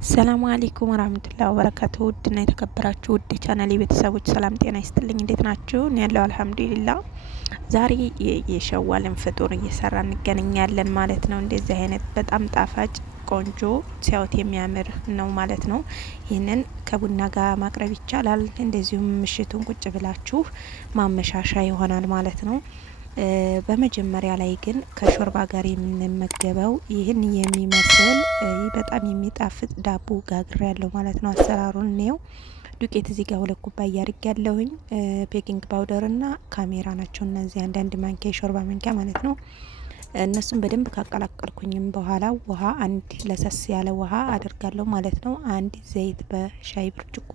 ሰላም አለይኩም ወራህመቱላሂ ወበረካቱ። ውድና የተከበራችሁ ውድ ቻናሌ ቤተሰቦች ሰላም ጤና ይስጥልኝ። እንዴት ናችሁ? እኔ ያለው አልሐምዱሊላህ። ዛሬ የሸዋልን ፍጡር እየሰራ እንገናኛለን ማለት ነው። እንደዚህ አይነት በጣም ጣፋጭ ቆንጆ ሲያዩት የሚያምር ነው ማለት ነው። ይህንን ከቡና ጋር ማቅረብ ይቻላል። እንደዚሁም ምሽቱን ቁጭ ብላችሁ ማመሻሻ ይሆናል ማለት ነው። በመጀመሪያ ላይ ግን ከሾርባ ጋር የምንመገበው ይህን የሚመስል በጣም የሚጣፍጥ ዳቦ ጋግር ያለው ማለት ነው። አሰራሩን ነው። ዱቄት እዚህ ጋር 2 ኩባያ አድርግ ያለሁኝ። ቤኪንግ ፓውደር እና ካሜራ ናቸው እነዚህ፣ አንዳንድ ማንኪያ የሾርባ ማንኪያ ማለት ነው። እነሱም በደንብ ካቀላቀልኩኝም በኋላ ውሃ አንድ ለሰስ ያለ ውሃ አድርጋለሁ ማለት ነው። አንድ ዘይት በሻይ ብርጭቆ፣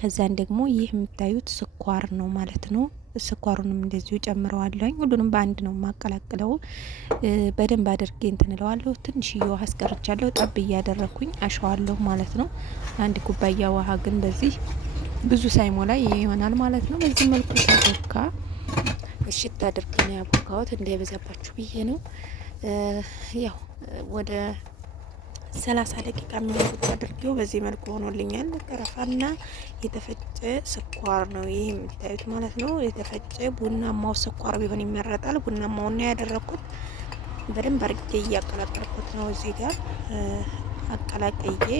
ከዛን ደግሞ ይህ የምታዩት ስኳር ነው ማለት ነው። ስኳሩንም እንደዚሁ ጨምረዋለሁኝ። ሁሉንም በአንድ ነው ማቀላቅለው። በደንብ አድርጌ እንትንለዋለሁ። ትንሽዬ ውሃ አስቀርቻለሁ። ጠብ እያደረኩኝ አሸዋለሁ ማለት ነው። አንድ ኩባያ ውሃ ግን በዚህ ብዙ ሳይሞላ ይሄ ይሆናል ማለት ነው። በዚህ መልኩ ተቦካ። እሽት አድርጌ ነው ያቦካሁት እንዳይበዛባችሁ ብዬ ነው። ያው ወደ 30 ደቂቃ የሚያውቁት አድርጌው በዚህ መልኩ ሆኖልኛል። ቀረፋና የተፈጨ ስኳር ነው ይህ የምታዩት ማለት ነው። የተፈጨ ቡናማው ስኳር ቢሆን ይመረጣል። ቡናማውን ነው ያደረኩት። በደንብ አርጌ እያቀላቀልኩት ነው። እዚህ ጋር አቀላቀዬ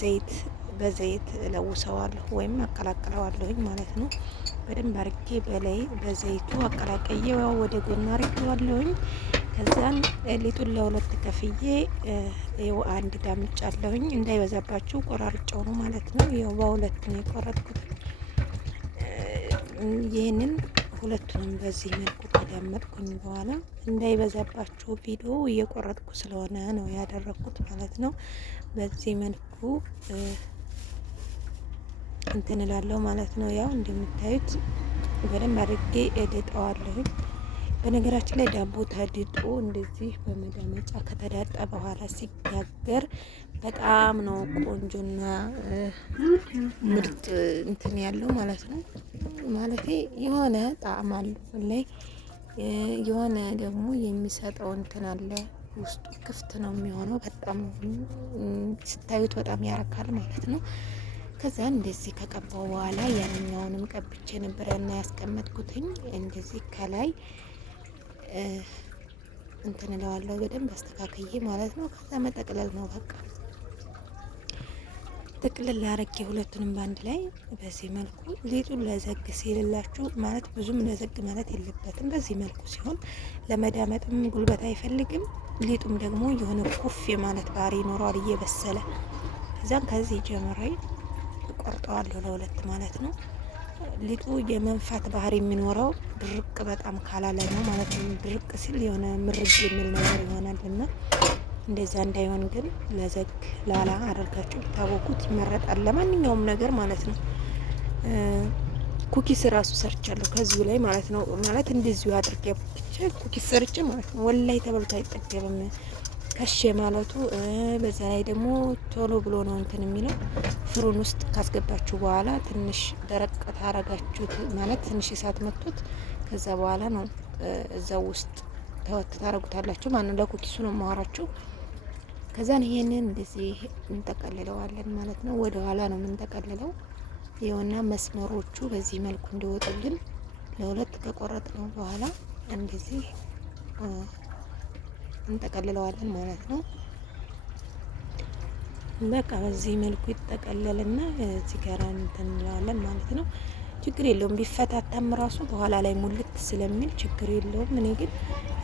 ዘይት በዘይት ለውሰዋለሁ ወይም አቀላቅለዋለሁኝ ማለት ነው። በደንብ አርጌ በላይ በዘይቱ አቀላቀዬ ወደ ጎን አርጌዋለሁኝ። ከዛን ሊጡን ለሁለት ከፍዬ ይኸው አንድ ዳምጫለሁኝ። እንዳይበዛባችሁ ቆራርጫው ነው ማለት ነው። ይኸው በሁለት ነው የቆረጥኩት። ይህንን ሁለቱንም በዚህ መልኩ ከዳመጥኩኝ በኋላ እንዳይበዛባችሁ ቪዲዮ እየቆረጥኩ ስለሆነ ነው ያደረኩት ማለት ነው። በዚህ መልኩ እንትን እላለሁ ማለት ነው። ያው እንደምታዩት በደንብ አድርጌ እድጠዋለሁኝ። በነገራችን ላይ ዳቦ ተድጦ እንደዚህ በመዳመጫ ከተዳጣ በኋላ ሲጋገር በጣም ነው ቆንጆና ምርጥ እንትን ያለው ማለት ነው። ማለት የሆነ ጣዕም አለው ላይ የሆነ ደግሞ የሚሰጠው እንትን አለ። ውስጡ ክፍት ነው የሚሆነው። በጣም ስታዩት በጣም ያረካል ማለት ነው። ከዛ እንደዚህ ከቀባው በኋላ ያንኛውንም ቀብቼ ነበረና ያስቀመጥኩትኝ እንደዚህ ከላይ እንትን እለዋለሁ በደንብ አስተካክዬ ማለት ነው። ከዛ መጠቅለል ነው በቃ። ጥቅልል አረጌ ሁለቱንም በአንድ ላይ በዚህ መልኩ። ሊጡን ለዘግ ሲልላችሁ ማለት ብዙም ለዘግ ማለት የለበትም። በዚህ መልኩ ሲሆን ለመዳመጥም ጉልበት አይፈልግም። ሊጡም ደግሞ የሆነ ኩፍ ማለት ባህሪ ይኖረዋል እየበሰለ። ከዛም ከዚህ ጀምሬ ቆርጠዋለሁ ለሁለት ማለት ነው። ሊጡ የመንፋት ባህሪ የሚኖረው ድርቅ በጣም ካላለ ነው ማለት ነው። ድርቅ ሲል የሆነ ምርግ የሚል ነገር ይሆናልና እንደዛ እንዳይሆን ግን ለዘግ ላላ አድርጋችሁ ታወቁት ይመረጣል። ለማንኛውም ነገር ማለት ነው። ኩኪስ ራሱ ሰርቻለሁ ከዚሁ ላይ ማለት ነው። ማለት እንደዚሁ አድርጌ ኩኪስ ሰርቼ ማለት ነው። ወላይ ተበልቶ አይጠገብም ከሽ ማለቱ። በዛ ላይ ደግሞ ቶሎ ብሎ ነው እንትን የሚለው። ፍሩን ውስጥ ካስገባችሁ በኋላ ትንሽ ደረቅ ታረጋችሁት ማለት ትንሽ እሳት መጥቶት ከዛ በኋላ ነው እዛው ውስጥ ተወት ታረጉታላችሁ ማለት ነው። ለኩኪሱ ነው ማወራችሁ። ከዛን ይሄንን እንደዚህ እንጠቀልለዋለን ማለት ነው። ወደ ኋላ ነው የምንጠቀልለው። ይኸውና መስመሮቹ በዚህ መልኩ እንዲወጡልን ለሁለት ከቆረጥ ነው በኋላ እንደዚህ እንጠቀልለዋለን ማለት ነው። በቃ በዚህ መልኩ ይጠቀለልና እዚህ ጋር እንትን እንለዋለን ማለት ነው። ችግር የለውም ቢፈታታም ራሱ በኋላ ላይ ሙልት ስለሚል ችግር የለውም። እኔ ግን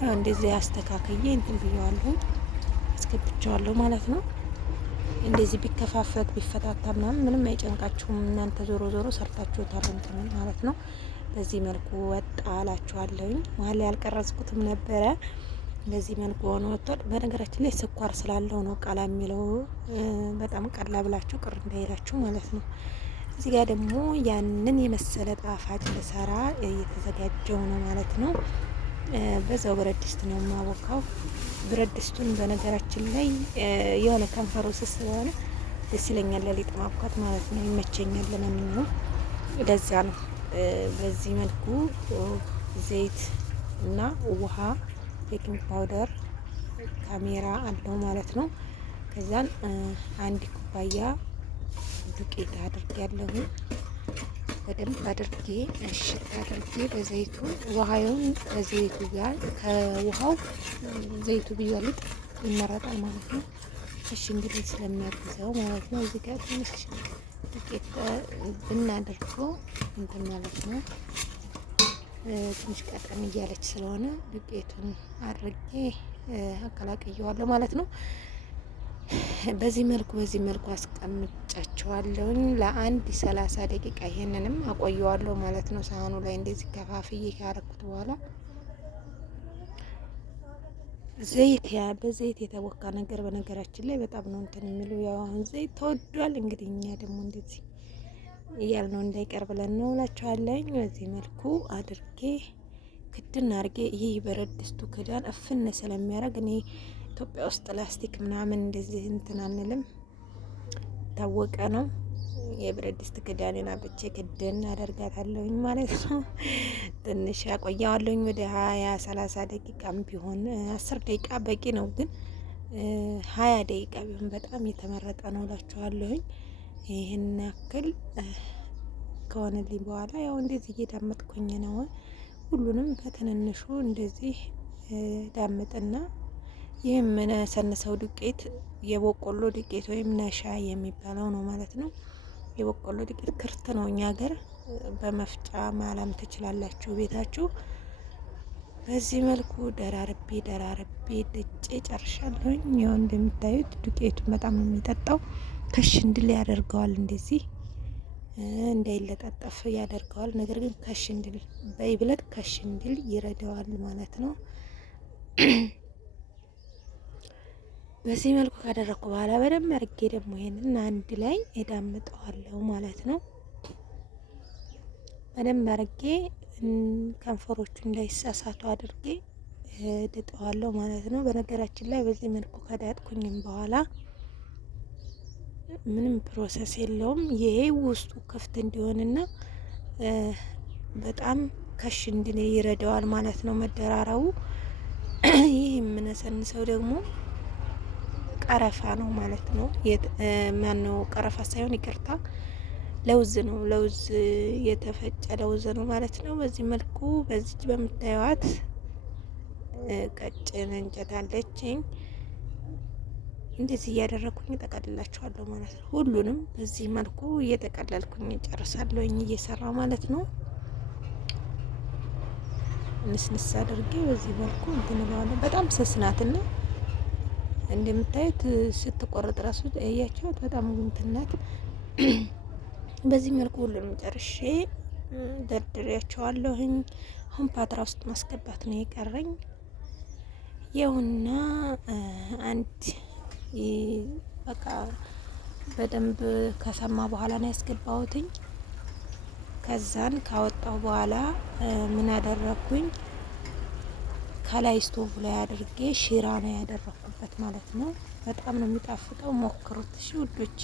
ያው እንደዚህ አስተካክዬ እንትን ብየዋለሁ አስገብቼዋለሁ ማለት ነው። እንደዚህ ቢከፋፈት ቢፈታታ ምንም አይጨንቃችሁም እናንተ ዞሮ ዞሮ ሰርታችሁታል እንትን ማለት ነው። በዚህ መልኩ ወጣ አላችኋለሁኝ። መሀል ያልቀረጽኩትም ነበረ። በዚህ መልኩ ሆኖ ወጥቷል። በነገራችን ላይ ስኳር ስላለው ነው ቀላ የሚለው። በጣም ቀላ ብላችሁ ቅር እንዳይላችሁ ማለት ነው። እዚህ ጋር ደግሞ ያንን የመሰለ ጣፋጭ ልሰራ እየተዘጋጀው ነው ማለት ነው። በዛው ብረት ድስት ነው የማቦካው። ብረት ድስቱን በነገራችን ላይ የሆነ ከንፈሩ ስስ ስለሆነ ደስ ይለኛል ለሊጥ ማብካት ማለት ነው። ይመቸኛል። ለማንኛውም ለዛ ነው በዚህ መልኩ ዘይት እና ውሃ ቤኪንግ ፓውደር ካሜራ አለው ማለት ነው። ከዛን አንድ ኩባያ ዱቄት አድርጌያለሁ። በደንብ አድርጌ እሽት አድርጌ በዘይቱ ውሃውን ከዘይቱ ጋር ከውሃው ዘይቱ ቢበልጥ ይመረጣል ማለት ነው። እሺ እንግዲህ ስለሚያግዘው ማለት ነው። እዚህ ጋር ትንሽ ዱቄት ብናደርገው እንትን ማለት ነው። ትንሽ ቀጠን እያለች ስለሆነ ዱቄቱን አድርጌ አቀላቅየዋለሁ ማለት ነው። በዚህ መልኩ አስቀምጫቸዋለሁኝ ለአንድ 30 ደቂቃ። ይሄንንም አቆየዋለሁ ማለት ነው። ሳህኑ ላይ እንደዚህ ከፋፍዬ ካረኩት በኋላ በዘይት የተቦካ ነገር በነገራችን ላይ በጣም ነው እንትን የሚለው። ያው አሁን ዘይት ተወዷል። እንግዲህ እኛ ደግሞ እንደዚህ እያልነው እንዳይቀር ብለን ነው እላችኋለኝ። በዚህ መልኩ አድርጌ ክድን አድርጌ ይህ ብረት ድስቱ ክዳን እፍን ስለሚያደርግ እኔ ኢትዮጵያ ውስጥ ላስቲክ ምናምን እንደዚህ እንትን አንልም፣ ታወቀ ነው። የብረት ድስት ክዳኔን አብቼ ክድን አደርጋታለሁኝ ማለት ነው። ትንሽ አቆያዋለሁኝ ወደ 20-30 ደቂቃም ቢሆን 10 ደቂቃ በቂ ነው፣ ግን 20 ደቂቃ ቢሆን በጣም የተመረጠ ነው እላችኋለሁኝ። ይህን ያክል ከሆነልኝ በኋላ ያው እንደዚህ እየዳመጥኩኝ ነው። ሁሉንም በትንንሹ እንደዚህ ዳምጥና ይህ የምነሰንሰው ዱቄት የበቆሎ ዱቄት ወይም ነሻ የሚባለው ነው ማለት ነው። የበቆሎ ዱቄት ክርት ነው። እኛ ሀገር በመፍጫ ማላም ትችላላችሁ ቤታችሁ። በዚህ መልኩ ደራርቤ ድጬ ጨርሻለሁኝ። ያው እንደምታዩት ዱቄቱ በጣም ነው የሚጠጣው። ከሽ እንድል ያደርገዋል፣ እንደዚህ እንዳይለጣጠፍ ያደርገዋል። ነገር ግን ከሽ እንድል በይብለጥ ከሽ እንድል ይረዳዋል ማለት ነው። በዚህ መልኩ ካደረኩ በኋላ በደንብ አድርጌ ደግሞ ይሄንን አንድ ላይ እዳምጠዋለሁ ማለት ነው። በደንብ አድርጌ ከንፈሮቹ እንዳይሳሳቱ አድርጌ ድጠዋለሁ ማለት ነው። በነገራችን ላይ በዚህ መልኩ ከዳጥኩኝም በኋላ ምንም ፕሮሰስ የለውም። ይሄ ውስጡ ክፍት እንዲሆንና በጣም ከሽ እንዲል ይረዳዋል ማለት ነው መደራረቡ። ይህ የምነሰንሰው ደግሞ ቀረፋ ነው ማለት ነው። ማነው ቀረፋ ሳይሆን ይቅርታ፣ ለውዝ ነው። ለውዝ የተፈጨ ለውዝ ነው ማለት ነው። በዚህ መልኩ በዚህ በምታዩት ቀጭን እንጨት አለችኝ። እንደዚህ እያደረኩኝ እጠቀልላችኋለሁ ማለት ነው። ሁሉንም በዚህ መልኩ እየጠቀለልኩኝ ጨርሳለሁኝ እየሰራ ማለት ነው። ንስንስ አድርጌ በዚህ መልኩ እንትን እለዋለሁ። በጣም ስስ ናትና እንደምታዩት ስትቆረጥ ራሱ እያቸውት በጣም እንትን ናት። በዚህ መልኩ ሁሉንም ጨርሼ ደርድሬያቸዋለሁኝ። አሁን ፓትራ ውስጥ ማስገባት ነው የቀረኝ። ይኸውና አንድ በቃ በደንብ ከሰማ በኋላ ነው ያስገባሁትኝ። ከዛን ካወጣው በኋላ ምን አደረኩኝ? ከላይ ስቶቭ ላይ አድርጌ ሺራ ነው ያደረኩበት ማለት ነው። በጣም ነው የሚጣፍጠው፣ ሞክሩት እሺ ውዶች።